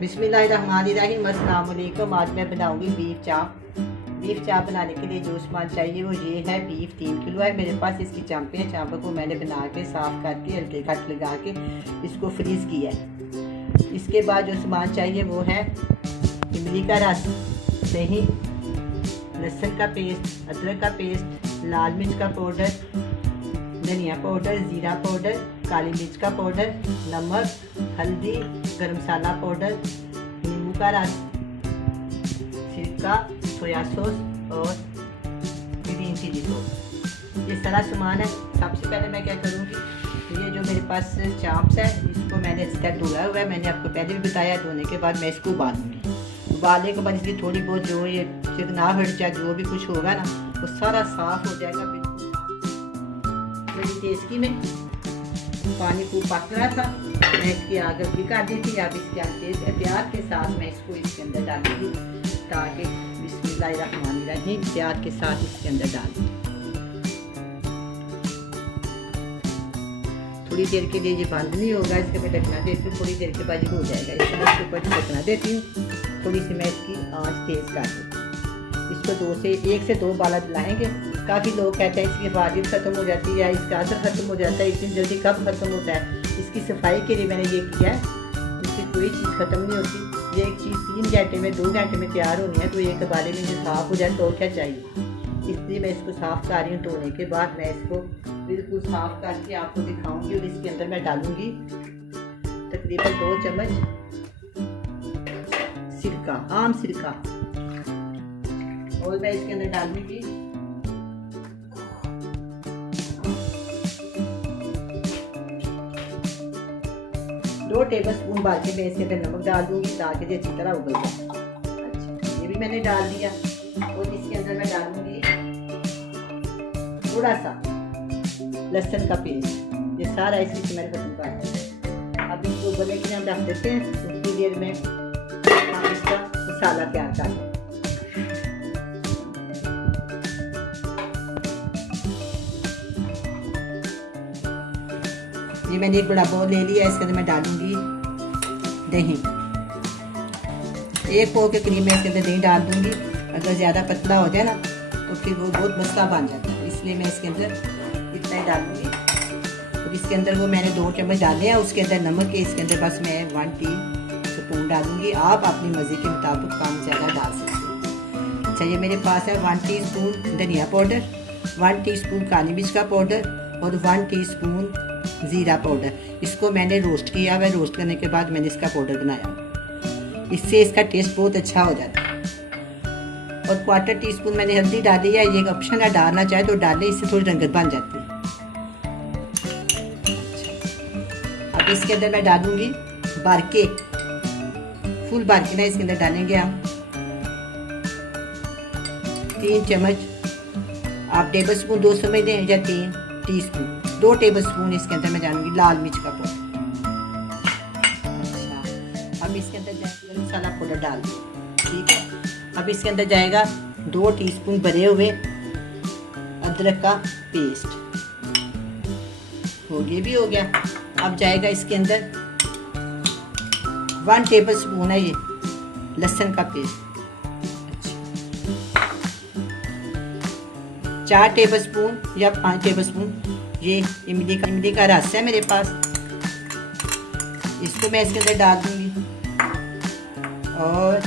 बिस्मिल्लाहिर्रहमानिर्रहीम। अस्सलाम वालेकुम। आज मैं बनाऊंगी बीफ चाप। बीफ चाप बनाने के लिए जो सामान चाहिए वो ये है। बीफ 3 किलो है मेरे पास। इसकी चांपें हैं। चांपों को मैंने बना के साफ़ करके हल्के कट लगा के इसको फ्रीज़ किया है। इसके बाद जो सामान चाहिए वो है इमली का रस, दही, लहसुन का पेस्ट, अदरक का पेस्ट, लाल मिर्च का पाउडर, धनिया पाउडर, ज़ीरा पाउडर, काली मिर्च का पाउडर, नमक, हल्दी, गरम मसाला पाउडर, नींबू का रस, सिरका, सोया सॉस और ग्रीन चिली सॉस। ये सारा सामान है। सबसे पहले मैं क्या करूँगी, ये जो मेरे पास चाप्स है इसको मैंने अच्छी तरह धोया हुआ है। मैंने आपको पहले भी बताया। धोने के बाद मैं इसको उबालूँगी। उबालने के बाद इसकी थोड़ी बहुत जो ये चिकनाहट जाए, जो भी कुछ होगा ना, वो सारा साफ़ हो जाएगा बिल्कुल। मेरी टेस्टी में पानी को पक रहा था, मैं इसकी आग भी कर दी थी। अब इसके एहतियात के साथ मैं इसको इसके अंदर डालूंगी, ताकि बिस्मिल्लाहिर्रहमानिर्रहीम एहतियात के साथ इसके अंदर डाल दूँ। थोड़ी देर के लिए ये बंद नहीं होगा, इसके मैं ढकना देती हूँ। थोड़ी देर के बाद ये हो जाएगा। इसको मैं इसके ऊपर ढकना देती हूँ। थोड़ी सी मैं इसकी आँच तेज़ कर दूँ। इसको 1 से 2 बाला दिलाएंगे। काफ़ी लोग कहते हैं इसकी हिफाजत ख़त्म हो जाती है या इसका असर ख़त्म हो जाता है। इतनी जल्दी कब ख़त्म होता है? इसकी सफाई के लिए मैंने ये किया है। इसकी कोई चीज़ ख़त्म नहीं होती। ये एक चीज़ 3 घंटे में 2 घंटे में तैयार होनी है, तो एक बाले में ये साफ़ हो जाए तो क्या चाहिए। इसलिए मैं इसको साफ़ कर रही हूँ। धोने के बाद मैं इसको बिल्कुल साफ़ करके आपको दिखाऊँगी और इसके अंदर मैं डालूँगी तकरीबन 2 चम्मच सिरका, आम सिरका, और मैं इसके अंदर डालूँगी 2 टेबलस्पून बाल के मैं इसके अंदर नमक डाल दूँगी ताकि ये अच्छी तरह उबल जाए। अच्छा, ये भी मैंने डाल दिया। और इसके अंदर मैं डालूँगी थोड़ा सा लहसुन का पेस्ट। ये सारा इसकी स्मेल खत्म कर देते हैं। अब इसको उबलने के लिए हम रख देते हैं। उतनी देर में हम इसका मसाला तैयार कर लें। ये मैंने एक बड़ा बाउल ले लिया। इसके अंदर मैं डालूंगी दही। 1 पाव के करीब मैं इसके अंदर दही डाल दूंगी। अगर ज़्यादा पतला हो जाए ना तो फिर वो बहुत मसला बन जाता है, इसलिए मैं इसके अंदर इतना ही डालूंगी। और इसके अंदर वो मैंने 2 चम्मच डाले हैं। उसके अंदर नमक के इसके अंदर बस मैं 1 टीस्पून डालूंगी। आप अपनी मर्ज़ी के मुताबिक कम ज़्यादा डाल सकते हैं। अच्छा, ये मेरे पास है 1 टीस्पून धनिया पाउडर, 1 टीस्पून काली मिर्च का पाउडर और 1 टीस्पून ज़ीरा पाउडर। इसको मैंने रोस्ट किया हुआ है। रोस्ट करने के बाद मैंने इसका पाउडर बनाया। इससे इसका टेस्ट बहुत अच्छा हो जाता है। और 1/4 टीस्पून मैंने हल्दी डाली है। ये एक ऑप्शन है, डालना चाहे तो डालें, इससे थोड़ी रंगत बन जाती है। अब इसके अंदर मैं डालूंगी बारके, फुल बारके ना इसके अंदर डालेंगे हम 3 चम्मच। आप टेबल स्पून 2 समझ दें या 3 टीस्पून, 2 टेबलस्पून इसके अंदर मैं डालूंगी लाल मिर्च का पाउडर। अच्छा, अब इसके अंदर जाएगा मसाला पाउडर डाल दूँ। ठीक है। अब इसके अंदर जाएगा 2 टीस्पून भरे हुए अदरक का पेस्ट। ये भी हो गया। अब जाएगा इसके अंदर 1 टेबलस्पून है ये लहसुन का पेस्ट। 4 टेबलस्पून या 5 टेबलस्पून ये इमली का रस है मेरे पास। इसको मैं इसके अंदर डाल दूंगी। और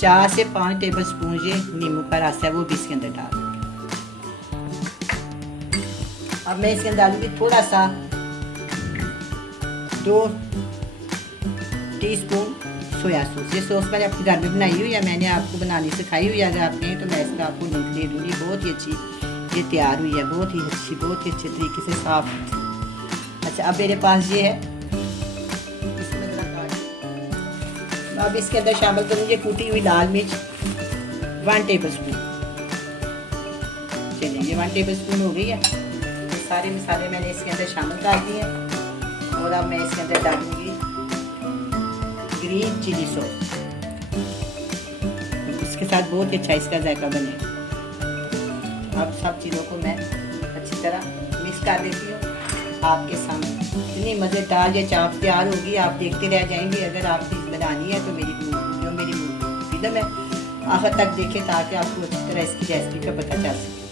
4 से 5 टेबलस्पून ये नींबू का रस है, वो भी इसके अंदर डाल दूंगी। अब मैं इसके अंदर डालूंगी थोड़ा सा 2 टीस्पून सोया सॉस। ये सॉस मैंने अपने घर में बनाई हुई है, मैंने आपको बनानी सिखाई हुई है। अगर आप कहें तो मैं इसका आपको लिंक दे दूँगी। बहुत ही अच्छी ये तैयार हुई है, बहुत ही अच्छे तरीके से साफ। अच्छा, अब मेरे पास ये है। अब इसके अंदर शामिल करूँगी कूटी हुई लाल मिर्च 1 टेबलस्पून। चलिए, ये 1 टेबलस्पून हो गई है। तो सारे मसाले मैंने इसके अंदर शामिल कर दिए हैं। और अब मैं इसके अंदर डालूँगी ग्रीन चिली सॉस। इसके साथ बहुत अच्छा इसका जायका बनेगा। अब सब चीज़ों को मैं अच्छी तरह मिक्स कर देती हूँ। आपके सामने। इतनी मज़ेदार ये चाप तैयार होगी, आप देखते रह जाएंगे। अगर आप चीज़ बनानी है तो मेरी फिल्म है आखिर तक देखें ताकि आपको अच्छी तरह इसकी रेसिपी का पता चल सके।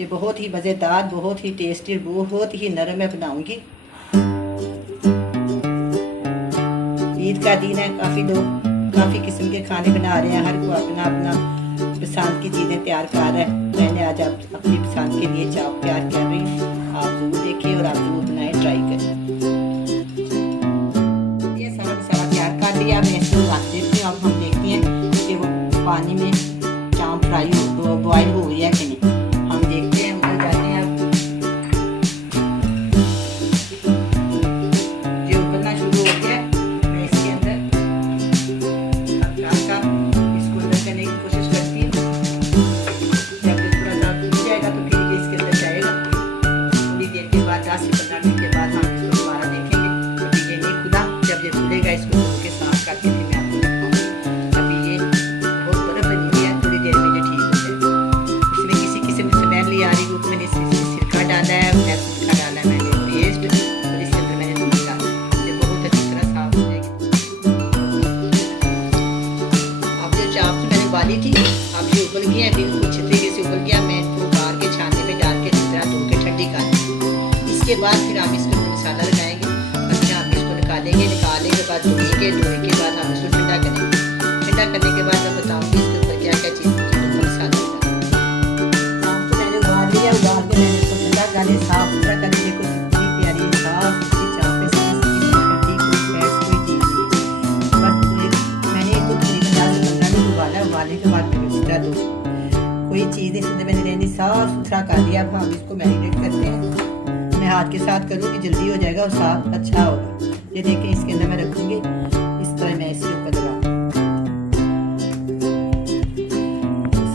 ये बहुत ही मज़ेदार, बहुत ही टेस्टी, बहुत ही नरम मैं बनाऊंगी। ईद का दिन है, काफ़ी लोग काफ़ी किस्म के खाने बना रहे हैं, हर कोई अपना अपना पसंद की चीज़ें तैयार कर रहा है। मैंने आज आप अपनी पसंद के लिए चाप तैयार कर रही हूँ, आप ज़रूर देखिए और आप ज़रूर बनाएं, ट्राई करें। ये सारा मसाला तैयार कर लिया, मैं इसको रख देती हूँ। अब हम देखते हैं कि वो पानी में चाप फ्राई हो बॉयल हो गई है कि नहीं, हम देखते हैं। उधर जाते हैं, अब ये उबलना शुरू हो गया। मैं इसके अंदर इसको अंदर करने की कोशिश करती हूँ। जब ये थोड़ा सा फूल जाएगा तो फिर ये इसके अंदर जाएगा। थोड़ी देर के बाद 10 से 15 मिनट के बाद हम इसको दोबारा देखेंगे। अभी ये नहीं खुला, जब ये खुलेगा इसको धो के साफ करके फिर मैं आपको दिखाऊंगी। अभी ये बहुत बर्फ बनी हुई है, थोड़ी देर में ये ठीक हो जाएगा। इसमें किसी किस्म की स्मेल नहीं आ रही, क्योंकि मैंने इसमें सिरका डाला है, सिरका डाला है मैंने पेस्ट, और इसके अंदर मैंने दूध डाला है। ये बहुत अच्छी तरह साफ हो जाएगी। अब जो चाप मैंने उबाली थी, अब ये उबल गई है, बिल्कुल अच्छी तरीके से उबल गया। मैं इसको उतार के छानने में डाल के अच्छी तरह धो के ठंडी कर दी। इसके बाद फिर हम इसके ऊपर मसाला लगाएंगे, फिर हम इसको निकालेंगे। निकालने के बाद धोएंगे, धोने के बाद हम इसको ठंडा करेंगे। ठंडा करने के बाद मैं बताऊंगी इसके ऊपर क्या क्या चीज़ मसाला चाप को मैंने उबाल लिया, उबाल के मैंने इसको ठंडा करने साफ सुथरा करने। देखो कितनी प्यारी साफ इसकी चाप है, ठंडी कोई फैट कोई चीज़ नहीं। बस मैंने इसको तकरीबन 10 से 15 मिनट उबाला। उबालने के बाद मैंने इस तरह दो कोई चीज़ इसमें मैंने रहनी साफ सुथरा कर दिया। अब हम इसको मैरिनेट करते हैं। मैं हाथ के साथ करूँगी, जल्दी हो जाएगा और साफ अच्छा होगा। ये देखें, इसके अंदर मैं रखूँगी, इस तरह मैं इसके ऊपर लगा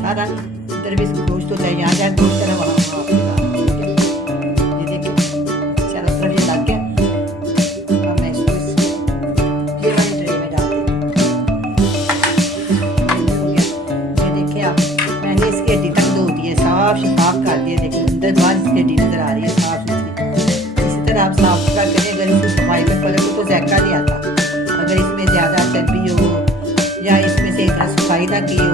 सारा इधर भी गोश्त होता है, यहाँ जाए गोश्त तरह वहाँ ये देखिए चारों तरफ ये लग गया। अब मैं इसको ये वाली ट्रे में डाल देती हूँ। ये देखिए आप, मैंने इसकी हड्डी तक धो दी है, साफ शफाफ कर दिया। देखिए अंदर बाहर इसकी हड्डी नजर आ रही है साफ सुथरी। इसी तरह आप साफ सुथरा करें। अगर इसमें सफाई में फर्क हो तो जायका नहीं आता। अगर इसमें ज़्यादा चर्बी हो या इसमें से इतना सफाई ना की हो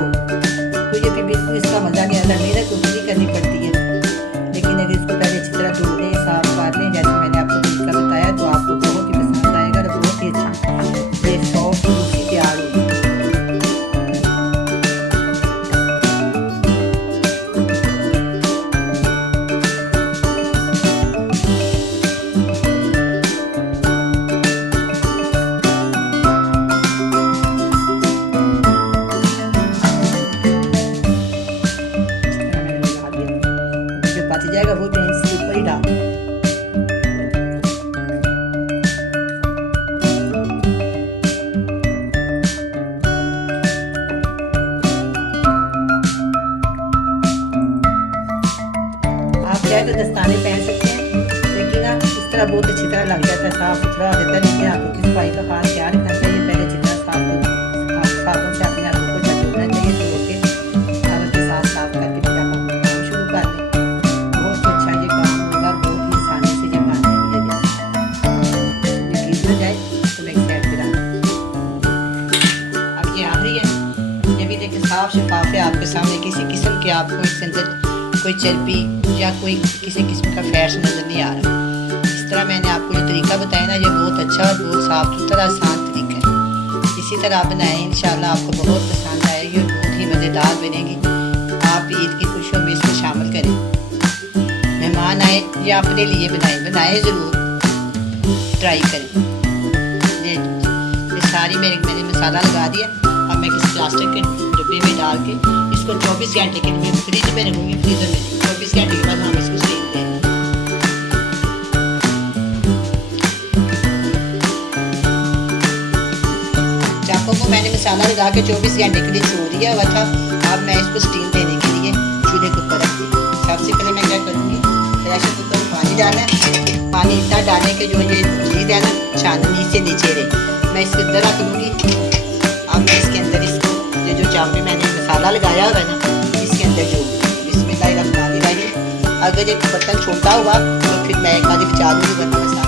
तो ये फिर बिल्कुल इसका मज़ा नहीं आता। मेहनत उतनी करनी पड़ती है, लेकिन अगर इसको पहले अच्छी तरह धो लें, साफ कर लें, जैसे मैंने आपको तरीका बताया, तो आपको बहुत ही पसंद आएगा और बहुत ही अच्छा ये सॉफ्ट रोटी तैयार होगी। बच जाएगा वो मैं इसके ऊपर ही डाल। आप चाहे तो दस्ताने पहन सकते हैं, लेकिन ना इस तरह बहुत अच्छी तरह लग जाता है, साफ सुथरा हो जाता है। लेकिन हाथों की सफाई का खास ख्याल रखना चाहिए। पहले जितना साबुन से अपने हाथों को धोना चाहिए, धो के साबुन के साथ साफ करके फिर आप काम शुरू कर दें। बहुत अच्छा ये काम होगा, बहुत ही आसानी से ये बन जाएगी। यकीन हो जाए तो मैं एक साइड पे रख। अब ये आखिरी है, ये भी देखिए साफ शफाफ है आपके सामने। किसी किस्म के आपको इसके अंदर कोई चर्बी या कोई किसी किस्म का फैट नज़र नहीं आ रहा। इस तरह मैंने आपको जो तरीका बताया ना, ये बहुत अच्छा और बहुत साफ सुथरा आसान तरीका है। इसी तरह आप बनाएं, इंशाल्लाह आपको बहुत पसंद आएगी और बहुत ही मज़ेदार बनेगी। आप ईद की खुशियों में इसको शामिल करें। मेहमान आए या अपने लिए बनाएं ज़रूर, ट्राई करें। ये सारी मैंने मसाला लगा दिया। अब मैं किसी प्लास्टिक के डब्बे में डाल के इसको 24 घंटे के लिए फ्रिज में रखूँगी। फ्रीजर में 24 घंटे के बाद हम इसको स्टीम देंगे। चापों को मैंने मसाला लगा के 24 घंटे के लिए छोड़ दिया हुआ था। अब मैं इसको स्टीम देने के लिए चूल्हे के ऊपर रख दी। सबसे पहले मैं क्या करूँगी, प्रेशर कुकर में पानी डालना है। पानी इतना डालें कि जो ये चीज़ है ना छाननी से नीचे रहे। मैं इसके अंदर रख दूँगी। अब मैं इसके अंदर इसको जो चाप में मैंने मसाला लगाया हुआ है ना, इसके अंदर जो बिस्मिल्लाहिर्रहमानिर्रहीम। अगर ये बर्तन छोटा हुआ तो फिर मैं एक आधी बचा दूँगी बर्तन साथ।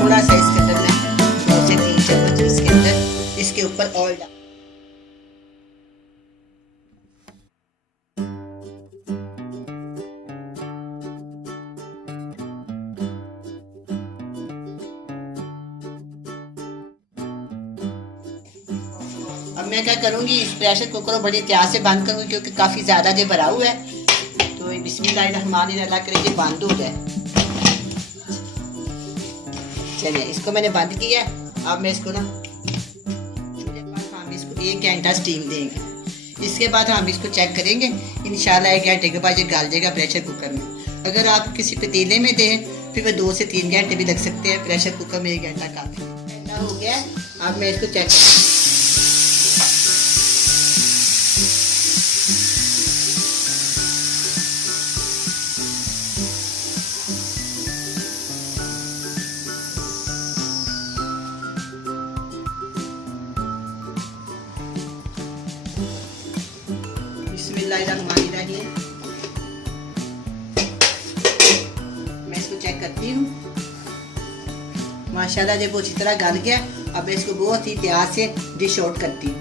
थोड़ा सा इसके अंदर मैं 2 से 3 चम्मच इसके अंदर इसके ऊपर ऑयल डाल। अब मैं क्या करूँगी, इस प्रेशर कुकर को बड़ी एहतियात से बंद करूँगी क्योंकि काफ़ी ज़्यादा जो भरा हुआ है। तो बिस्मिल्लाहिर्रहमानिर्रहीम, अल्लाह करे कि बंद हो जाए। चलिए इसको मैंने बंद किया। अब मैं इसको ना हम इसको 1 घंटा स्टीम देंगे। इसके बाद हम इसको चेक करेंगे, इंशाल्लाह 1 घंटे के बाद ये गल जाएगा प्रेशर कुकर में। अगर आप किसी पतीले में दें फिर वह 2 से 3 घंटे भी लग सकते हैं। प्रेशर कुकर में 1 घंटा काफ़ी। घंटा हो गया। अब मैं इसको चेक करूँगी। बिस्मिल्लाहिर्रहमानिर्रहीम, मैं इसको चेक करती हूँ। माशाल्लाह जब वो अच्छी तरह गल गया। अब मैं इसको बहुत ही प्यार से डिश आउट करती हूँ।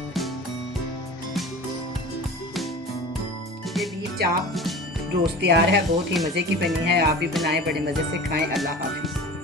ये बीफ चाप रोस्ट तैयार है, बहुत ही मज़े की बनी है। आप भी बनाएं, बड़े मज़े से खाएं। अल्लाह हाफिज़।